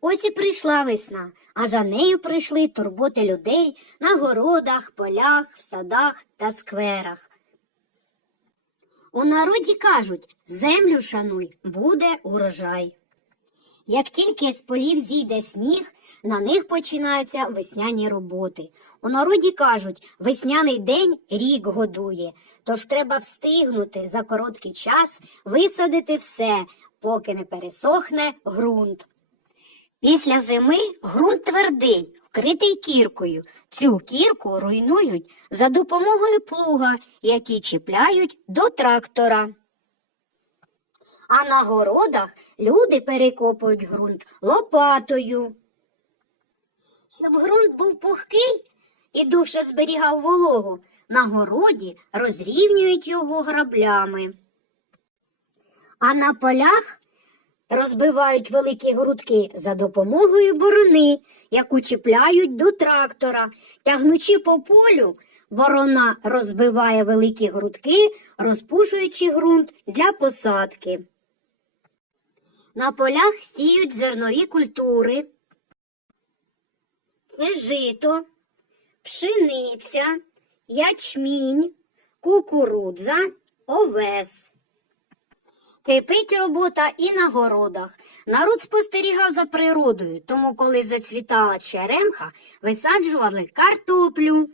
Ось і прийшла весна, а за нею прийшли турботи людей на городах, полях, в садах та скверах. У народі кажуть землю шануй, буде урожай. Як тільки з полів зійде сніг, на них починаються весняні роботи. У народі кажуть, весняний день рік годує, тож треба встигнути за короткий час висадити все, поки не пересохне ґрунт. Після зими ґрунт твердий, вкритий кіркою. Цю кірку руйнують за допомогою плуга, який чіпляють до трактора. А на городах люди перекопують ґрунт лопатою. Щоб ґрунт був пухкий і довше зберігав вологу, на городі розрівнюють його граблями. А на полях розбивають великі грудки за допомогою борони, яку чіпляють до трактора. Тягнучи по полю, борона розбиває великі грудки, розпушуючи ґрунт для посадки. На полях сіють зернові культури. Це жито, пшениця, ячмінь, кукурудза, овес. Кипить робота і на городах. Народ спостерігав за природою, тому коли зацвітала черемха, висаджували картоплю.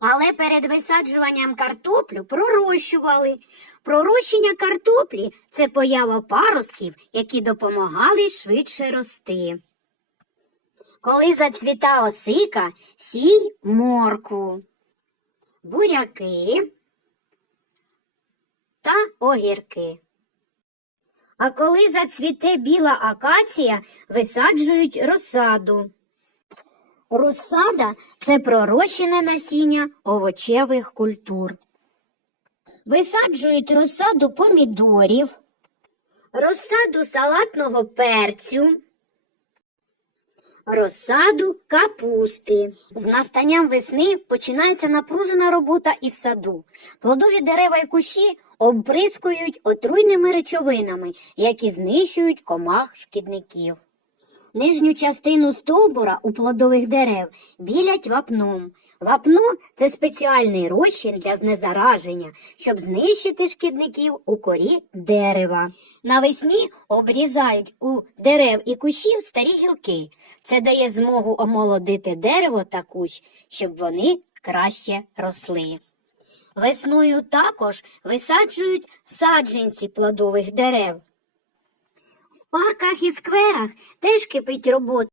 Але перед висаджуванням картоплю пророщували. Пророщення картоплі це поява паростків, які допомагали швидше рости. Коли зацвіта осика, сій моркву, буряки та огірки. А коли зацвіте біла акація, висаджують розсаду. Розсада це пророщене насіння овочевих культур. Висаджують розсаду помідорів, розсаду салатного перцю, розсаду капусти. З настанням весни починається напружена робота і в саду. Плодові дерева і кущі обрискують отруйними речовинами, які знищують комах шкідників. Нижню частину стовбура у плодових дерев білять вапном. Вапно це спеціальний розчин для знезараження, щоб знищити шкідників у корі дерева. Навесні обрізають у дерев і кущів старі гілки. Це дає змогу омолодити дерево та кущ, щоб вони краще росли. Весною також висаджують саджанці плодових дерев. В парках і скверах теж кипить робота.